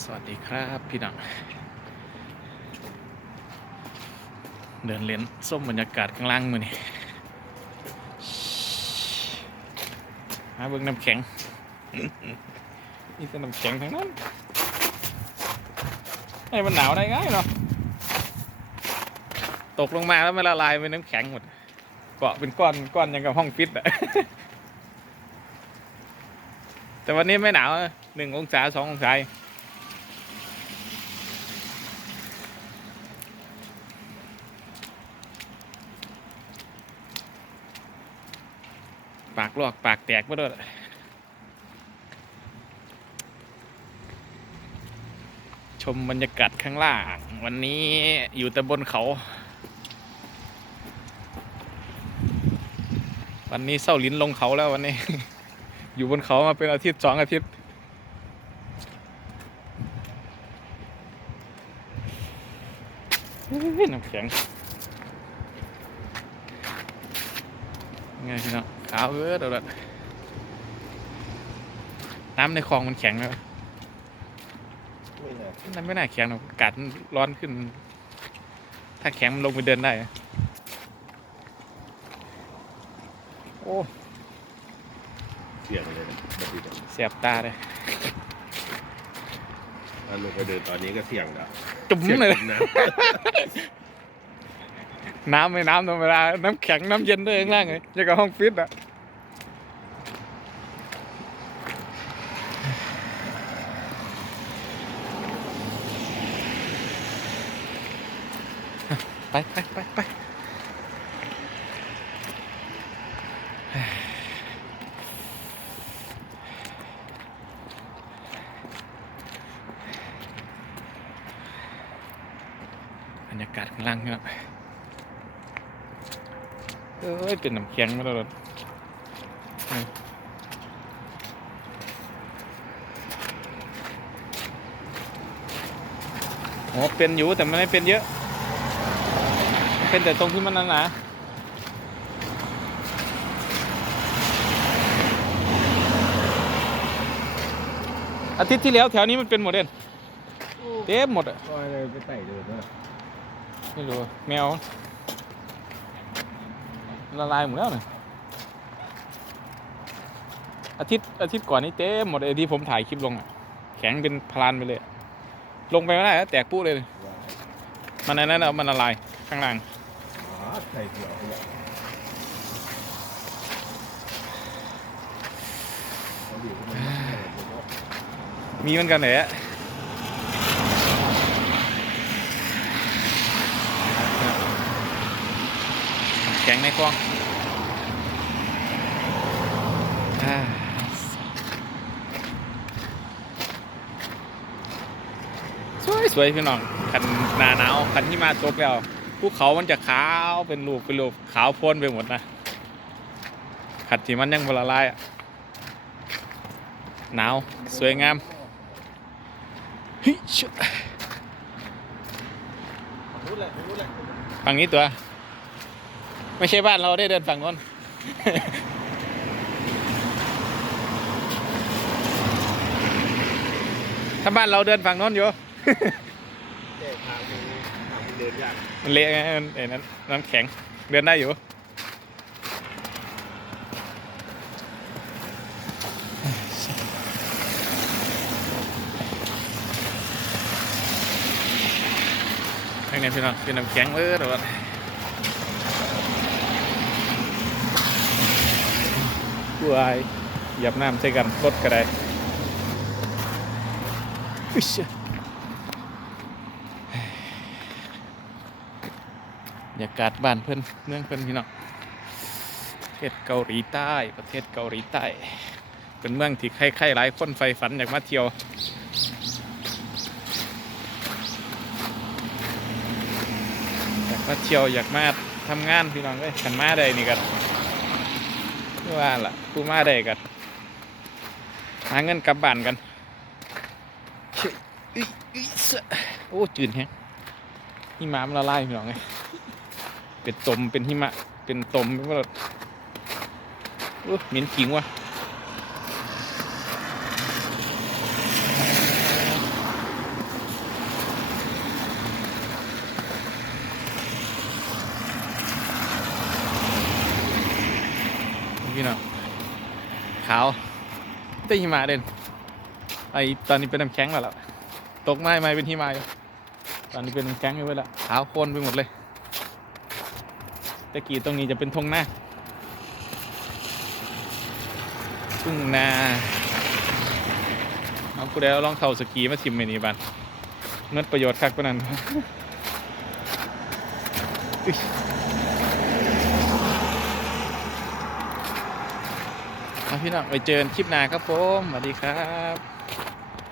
สวัสดีครับพี่น้องเดินเล่นส้มบรรยากาศข้างล่างมือนี่มาเบิ่งน้ำแข็งนี่เป็นน้ำแข็งทั้งนั้นให้มันหนาวได้ง่ายเนาะตกลงมาแล้วมันละลายเป็นน้ำแข็งหมดเกาะเป็นก้อนก้อนอย่างกับห้องฟิตอะแต่วันนี้ไม่หนาวหนึ่งองศาสององศาเองปากลวกปากแตกมาด้วยชมบรรยากาศข้างล่าง วันนี้อยู่แต่บนเขา วันนี้เศร้าลิ้นลงเขาแล้ววันนี้ อยู่บนเขามาเป็นอาทิตย์สองอาทิตย์เฮ้ยน้ำแข็งไงพี่น้อง ขาวเออเดี๋ยวละน้ำในคลองมันแข็งแล้วไม่น่าน้ำไม่น่าแข็งหรอกอากาศมันร้อนขึ้น ถ้าแข็งมันลงไปเดินได้ โอ้เสี่ยงเลยนะแบบนี้เสียบตาเลยถ้าลงไปเดินตอนนี้ก็เสี่ยงแล้วจุ๋มสี่งเลยจริงนะน้ำไม่น้ำธรรมดา น้ำแข็งน้ำเย็นด้วยข้างล่างเลยยังกับห้องฟิตอะ ไปไปไปไปบรรยากาศข้างล่างครับเอ้ย เป็นน้ำแข็งมาแล้วอืมโอ้เป็นอยู่แต่มันไม่เป็นเยอะ เป็นแต่ตรงที่มันหนาๆอาทิตย์ที่แล้วแถวนี้มันเป็นหมดเลยเต็มหมดอะก็เลยไปไต่เดินนะไม่รู้แมวละลายหมดแล้วเนี่ยอาทิตย์อาทิตย์ก่อนนี้เต็มหมดเลยที่ผมถ่ายคลิปลงอะแข็งเป็นพลานไปเลยอะลงไปไม่ได้แล้วแตกปุ๊เลย มันอันนั้นอะมันละลายข้างล่าง ใส่เกี่ยวขาอยู่ที่มันไม่ใช่เลยเนอะมีเหมือนกันเลยอะแข็งในกล้องสวยสวยพี่น้องคันหนาหนาวคันที่มาตกแล้ว ภูเขามันจะขาวเป็นรูปเป็นรูปขาวโพ้นไปหมดนะขัดที่มันยังบละลายอะหนาวสวยงามฮ้ยชแหละรู้แหละฝั่งนี้ตัว ไม่ใช่บ้านเราได้เดินฝั่งน้นถ้าบ้านเราเดินฝั่งน้นอยู่ เดินยากมันเละไงมันเอ็นั้นน้ำแข็งเดินได้อยู่ทางนี้พี่น้องเป็นน้ำแข็งเออเดี๋ยวก่อนผู้อายหยียบน้ำใส่กันรถก็ได้อุ๊ยเชี่ ยากาศบ้านเพื่อนเมืองเพื่อนพี่น้องประเทศเกาหลีใต้ประเทศเกาหลีใต้ เป็นเมืองที่ใครๆหลายคนใฝ่ฝันอยากมาเที่ยวอยากมาเที่ยวอยากมาทำงานพี่น้องเอ้ยขันมาได้นี่กันว่าล่ะผู้มาได้กันหาเงินกลับบ้านกันโอ้จืดแฮงหิมะมันละลายพี่น้องเอ้ย เป็นตมเป็นหิมะ เป็นตมเป็นว่าเออเหม็นขิงว่ะพี่น้องขาวตีหิมะเด่นไอตอนนี้เป็นน้ำแข็งแล้วล่ะตกไม้ไม้เป็นหิมะอยู่ตอนนี้เป็นน้ำแข็งอยู่ไปละขาวโคนไปหมดเลย ตะกี้ตรงนี้จะเป็นทงหน้าทุ่งนาเอากูได้เอาลองเข่าสกีมาชิมเมนีบันเงินประโยชน์คักปานั้นเอาพี่น้องไปเจอกันคลิปหน้าครับผมสวัสดีครับ